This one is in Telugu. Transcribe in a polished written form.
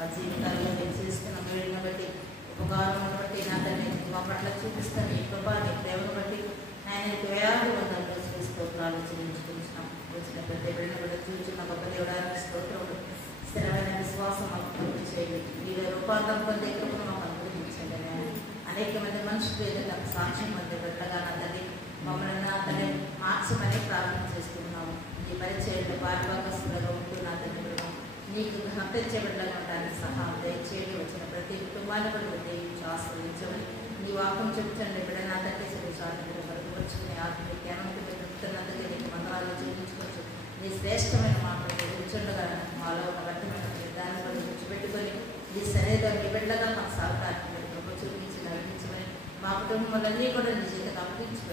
మా జీవితాల్లో మీరు చేస్తున్న మేలును బట్టి ఉపకారం బట్టి నా తండ్రి మా పట్ల చూపిస్తాను ఈ కృపాన్ని ప్రేమను బట్టి ఆయన వేయాది వందలు స్తోత్రాలు చెల్లించుకుంటున్నాం. వచ్చిన ప్రతి బిడ్డను కూడా చూచున్న గొప్ప దేవుడానికి స్తోత్రములు. స్థిరమైన విశ్వాసం మాకు పూర్తి చేయండి. మీరు రూపాంతరం పొందే కృపను మాకు అనుగ్రహించండి. అనేక మంది మనుషులు ఏదైనా సాక్ష్యం మధ్య పెట్టగా నా తండ్రి మమ్మల్ని నా తండ్రి మార్చమని ప్రార్థన చేస్తున్నాము. ఈ పరిచయంలో పారిభాగస్తులుగా ఉంటూ నా తండ్రి నీకు హత్య బిడ్డగా ఉండడానికి సహాయం దయచేయండి. వచ్చిన ప్రతి కుటుంబాన్ని కూడా దయచేసి ఆశ్రయించమని నీ వాక్యం చెప్తుండే బిడ్డ నా తండ్రి శరీరాన్ని వరకుపరుచుకుని ఆత్మీయ జ్ఞానంతో చెప్తున్నందుకే నీకు మంత్రాలు చూపించుకోవచ్చు. నీ శ్రేష్టమైన మాటలు కూర్చుండగా మాలో ఒక రకమైన దాన్ని కూడా గుర్తుపెట్టుకొని నీ శరీరం నీ బిడ్డగా మాకు సాగుతానికి చూపించి నడిపించమని మా కుటుంబాలన్నీ కూడా నీ చేతకు అప్పగించుకుని